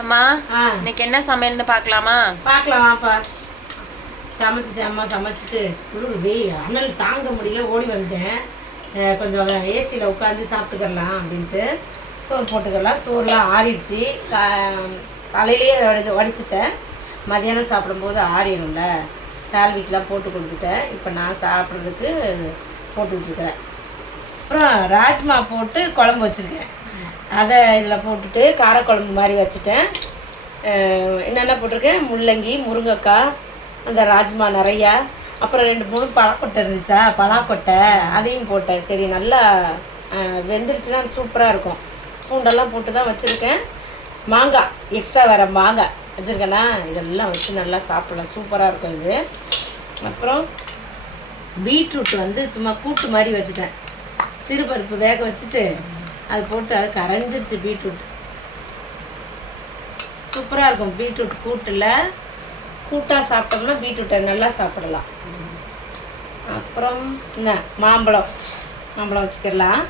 அம்மா இன்னைக்கு என்ன சமையல்னு பார்க்கலாமா? பார்க்கலாமாப்பா. சமைச்சிட்டேன் அம்மா. சமைச்சிட்டு அனல் தாங்க முடியல, ஓடி வந்துட்டேன். கொஞ்சம் ஏசியில் உட்காந்து சாப்பிட்டுக்கலாம் அப்படின்ட்டு சோறு போட்டுக்கலாம். சோறுலாம் ஆறிடுச்சு. காலையிலேயே வடிச்சிட்டேன். மதியானம் சாப்பிடும்போது ஆறிடும்ல, சால்விக்கெலாம் போட்டு கொடுத்துட்டேன். இப்போ நான் சாப்பிட்றதுக்கு போட்டு விட்டுருக்குறேன். அப்புறம் ராஜ்மா போட்டு குழம்பு வச்சுருக்கேன். அதை இதில் போட்டுட்டு காரக்குழம்பு மாதிரி வச்சுட்டேன். என்னென்ன போட்டிருக்கேன், முள்ளங்கி, முருங்கைக்காய், அந்த ராஜ்மா நிறையா, அப்புறம் 2-3 பலாக்கொட்டை இருந்துச்சா, பலாக்கொட்டை அதையும் போட்டேன். சரி, நல்லா வெந்துருச்சுன்னா சூப்பராக இருக்கும். பூண்டெல்லாம் போட்டு தான் வச்சுருக்கேன். மாங்காய் எக்ஸ்ட்ரா வேறு மாங்காய் வச்சுருக்கேன்னா, இதெல்லாம் வச்சு நல்லா சாப்பிடலாம், சூப்பராக இருக்கும் இது. அப்புறம் பீட்ரூட் சும்மா கூட்டு மாதிரி வச்சுட்டேன். சிறுபருப்பு வேக வச்சுட்டு அது போட்டு அது கரைஞ்சிருச்சு. பீட்ரூட் சூப்பராக இருக்கும். பீட்ரூட் கூட்டாக சாப்பிட்டோம்னா பீட்ரூட்டை நல்லா சாப்பிடலாம். அப்புறம் என்ன, மாம்பழம் வச்சுக்கலாம்.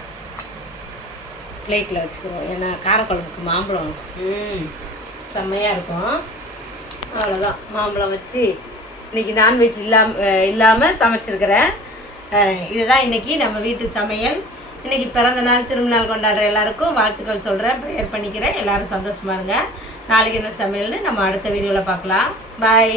பிளேட்டில் வச்சுக்கிறோம். ஏன்னா காரக்குழம்புக்கு மாம்பழம் செம்மையாக இருக்கும். அவ்வளோதான், மாம்பழம் வச்சு இன்றைக்கி நான்வெஜ் இல்லாமல் சமைச்சிருக்கிறேன். இதுதான் இன்றைக்கி நம்ம வீட்டு சமையல். இன்றைக்கி பிறந்த நாள், திருமணநாள் கொண்டாடுற எல்லாருக்கும் வாழ்த்துக்கள் சொல்கிறேன், ப்ரேயர் பண்ணிக்கிறேன். எல்லோரும் சந்தோஷமாக இருங்க. நாளைக்கு என்ன சமையல்னு நம்ம அடுத்த வீடியோவில் பார்க்கலாம். பாய்.